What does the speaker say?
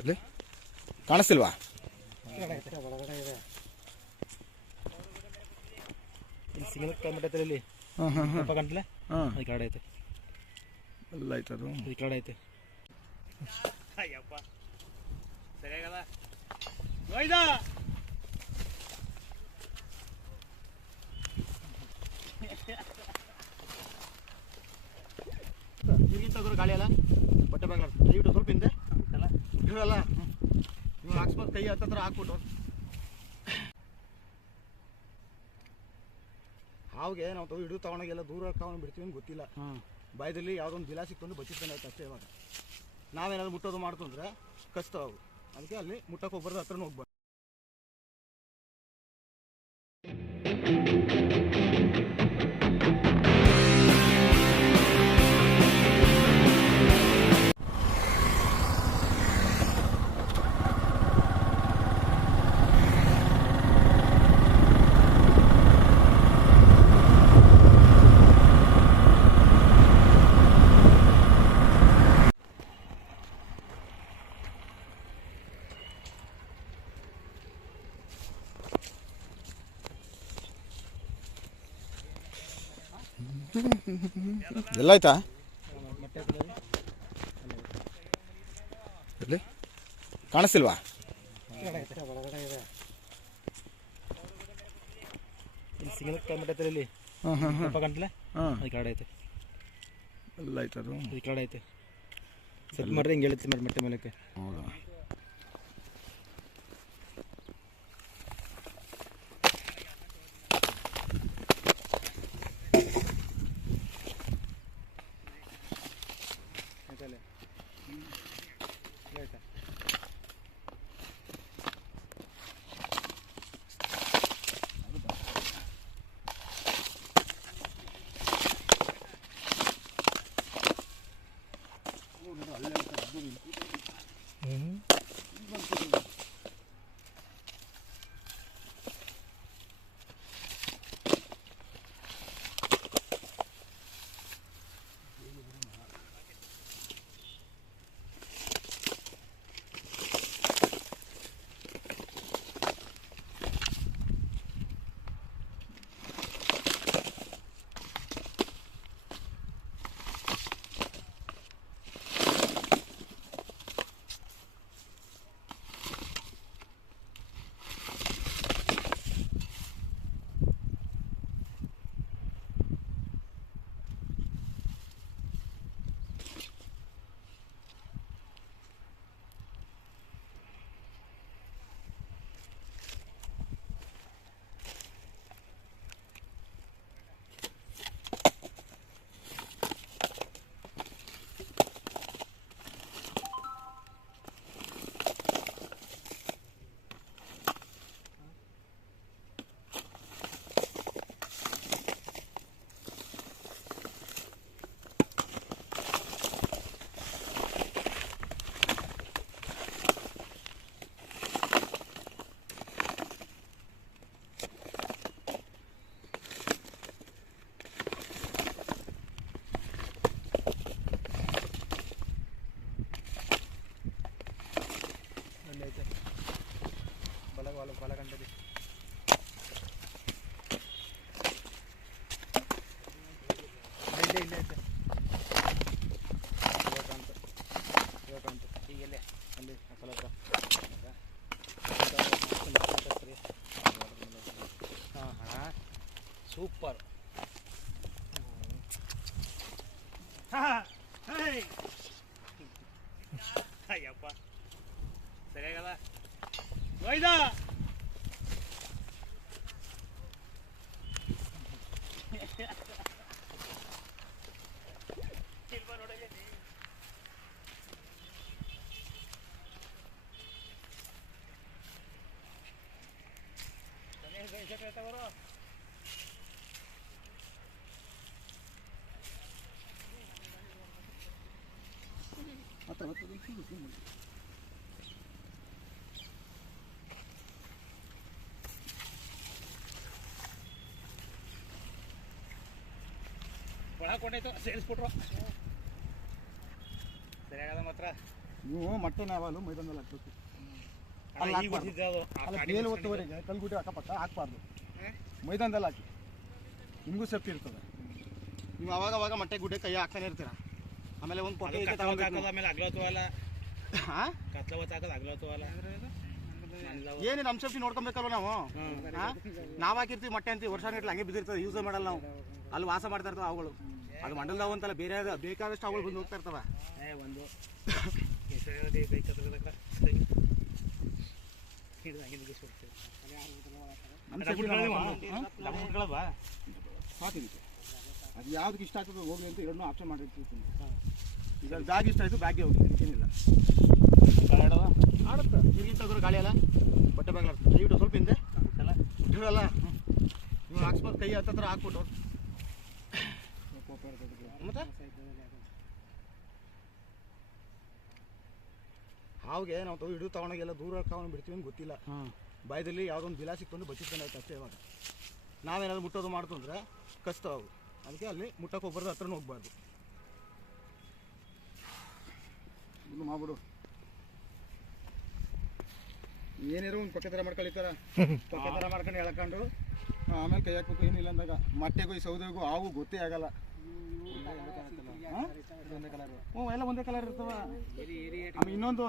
ಎಲ್ಲಿ ಕಾಣಿಸ್ತಿಲ್ವಾ? ಇಲ್ಲಿ single kilometre ಇಲ್ಲಿ ಹಾಂ ಹಾಂ ಹಾಂ. ಸ್ವಲ್ಪ ಗಂಟಲೆ? ಹಾಂ. ಅದು ಕಡೆ ಐತೆ. ಎಲ್ಲ ಐತೆ ಅದು? ಈ ಕಡೆ ಐತೆ. ಅಯ್ಯಪ್ಪ. ನೋಯ್ದ? ನೀರಿಗಿಂತ ಗಾಳಿ ಅಲ್ಲ ಬಟ್ಟೆ ಬಾಗ್ಲ ದಯವಿಟ್ಟು ಸ್ವಲ್ಪ ಹಿಂದೆ ಇವ್ರಲ್ಲ ನೀವು ಹಾಕ್ಸ್ಬೋದು ಕೈ ಹತ್ತತ್ರ ಹಾಕ್ಬಿಟ್ಟು. ಹಾವಿಗೆ ನಾವು ತಗೋ ಹಿಡಿದು ತಗೊಂಡೋಗೆಲ್ಲ ದೂರ ತಗೊಂಡು ಬಿಡ್ತೀವಿ ಅಂತ ಗೊತ್ತಿಲ್ಲ. ಬಾಯದಲ್ಲಿ ಯಾವುದೋ ಒಂದು ಬಿಲ ಸಿಕ್ಕೊಂಡು ಬಚ್ಚಿಸ್ಕೊಂಡು ಆಯ್ತು ಅಷ್ಟೇ ಇವಾಗ. ನಾವೇನಾದ್ರು ಮುಟ್ಟೋದು ಮಾಡ್ತು ಅಂದ್ರೆ ಕಷ್ಟ ಅವು ಅದಕ್ಕೆ ಅಲ್ಲಿ ಮುಟ್ಟಕ್ಕೆ ಹೋಗ್ಬಾರ್ದು ಹತ್ರನೂ ಹೋಗ್ಬಾರ್ದು ಎಲ್ಲ? ಆಯ್ತಾ ಎಲ್ಲಿ ಕಾಣಿಸ್ತಿಲ್ವಾ ಹಾಂ ಹಾಂ. ಹಾಂ ಐತೆ ಎಲ್ಲ ಆಯ್ತು. ಅದು? ಈ ಕಡೆ ಐತೆ ಸೆಟ್ ಮಾಡ್ರಿ ಹಿಂಗೆ ಹೇಳುತ್ತೆ ಮಾಡಿ ಮೊಟ್ಟೆ ಮೇಲಕ್ಕೆ. ಹೌದಾ? चले ಸೂಪರ್ ಅಯ್ಯಪ್ಪ ಸರಿಯಾಗಲ್ಲ ನೋಯ್ದ ಇಲ್ವಾ ಕೊಂಡಾಯ್ತು ಸೇರಿಸ್ಬಿಟ್ರು ಸರಿಯಾಗದ ಮಾತ್ರ. ನೀವು ಮೊಟ್ಟೆ ಯಾವಾಗಲೂ ಮೈದಾನದಲ್ಲಿ ಹಾಕ್ಬೇಕು. ಅಲ್ಲ, ಈಗ ಹಾಕ್ಬಾರ್ದು. ಅದು. ಅಲ್ಲ ಬೇಲ್ ಕಲ್ಗುಡಿ ಅಕ್ಕಪಕ್ಕ ಹಾಕ್ಬಾರ್ದು? ಮೈದಾನದಲ್ಲಿ ಹಾಕಿ. ನಿಮಗೂ ಸೇಫ್ಟಿ ಇರ್ತದೆ. ನೀವು ಅವಾಗ ಅವಾಗ ಮೊಟ್ಟೆ ಗುಡ್ಡೆ ಕೈ ಹಾಕ್ತಾನೆ ಇರ್ತೀರ? ಆಮೇಲೆ ಒಂದು ಪೊಟ್ಟಿ ಹೊತ್ತು ಹಾಕೋದು ಆಮೇಲೆ ಅಲ್ಲ? ಹಾಂ ಕತ್ಲ ಹೊತ್ತು ಹಾಕೋದು ಅಲ್ಲ? ಏನೇನು ನಮ್ಮ ಸೇಫ್ಟಿ ನೋಡ್ಕೊಬೇಕಲ್ವ ನಾವು? ಹಾ? ನಾವ್ ಹಾಕಿರ್ತೀವಿ ಮೊಟ್ಟೆ ಅಂತೀವಿ ವರ್ಷ ಗಟ್ಟಲೆ ಹಂಗೆ ಬಿದ್ದಿರ್ತದೆ ಯೂಸ್ ಮಾಡಲ್ಲ ನಾವು. ಅಲ್ಲಿ ವಾಸ ಮಾಡ್ತಾ ಇರ್ತಾವೆ ಅವುಗಳು. ಅದು ಮಂಡಲದಾವು ಅಂತಲ್ಲ ಬೇರೆ ಬೇಕಾದಷ್ಟು ಅವುಗಳು ಬಂದು ಹೋಗ್ತಾ ಇರ್ತವೆ. ಒಂದು. ನಮ್ಮ ಅದು ಯಾವ್ದಕ್ಕೆ ಇಷ್ಟ ಆಗ್ತದೆ ಹೋಗಲಿ ಅಂತ ಎರಡನ್ನೂ ಆಪ್ಷನ್ ಮಾಡಿರ್ತೀನಿ ಈಗ ಬ್ಯಾಗ್ ಇಷ್ಟ ಆಯಿತು ಬ್ಯಾಗ್ಗೆ ಹೋಗಿ ಏನಿಲ್ಲ? ಆಡುತ್ತೆ. ನೀರಿಗಿಂತ ತಗೋರು ಗಾಳಿ ಅಲ್ಲ? ಬಟ್ಟೆ ಬ್ಯಾಗ್ ದಯವಿಟ್ಟು ಸ್ವಲ್ಪ ಹಿಂದೆ. ಅಲ್ಲ? ಇಡಲ್ಲ ನೀವು ಹಾಕ್ಸ್ಬೋದು ಕೈ ಹತ್ತತ್ರ ಹಾಕ್ಬಿಟ್ಟು. ಮತ್ತೆ? ಹಾವಿಗೆ ನಾವು ತಗೋ ಹಿಡಿದು ತಗೊಂಡೋಗೆಲ್ಲ ದೂರ ತಗೊಂಡು ಬಿಡ್ತೀವಿ ಅಂತ ಗೊತ್ತಿಲ್ಲ. ಬಾಯದಲ್ಲಿ ಯಾವುದೊಂದು ಬಿಲ ಸಿಕ್ಕೊಂಡು ಬಚ್ಚಿಟ್ಕೊಂಡು ಆಯ್ತು ಅಷ್ಟೇ ಇವಾಗ. ನಾವೇನಾದ್ರು ಮುಟ್ಟೋದು ಮಾಡ್ತು ಅಂದ್ರೆ ಕಷ್ಟ ಅವು. ಅದಕ್ಕೆ ಅಲ್ಲಿ ಮುಟ್ಟಕ್ಕೆ ಹೋಗ್ಬಾರ್ದು ಹತ್ರನೂ ಹೋಗ್ಬಾರ್ದು. ಇನ್ನು ಮಾಡ್ಬಿಡು. ಏನಿರೋ ಒಂದು ಪಕ್ಕ ಥರ ಮಾಡ್ಕೊಳಿತಾರ ಪಕ್ಕ ಥರ ಮಾಡ್ಕೊಂಡು ಎಳ್ಕೊಂಡು ಆಮೇಲೆ ಕೈ ಹಾಕ್ಬೇಕು ಏನಿಲ್ಲ ಅಂದಾಗ. ಮಟ್ಟೆಗೂ ಈ ಸೌದೆಗೂ ಹಾವು ಗೊತ್ತೇ ಆಗಲ್ಲ? ಹ್ಞೂ ಎಲ್ಲ ಒಂದೇ ಕಲರ್ ಇರ್ತವ. ಇನ್ನೊಂದು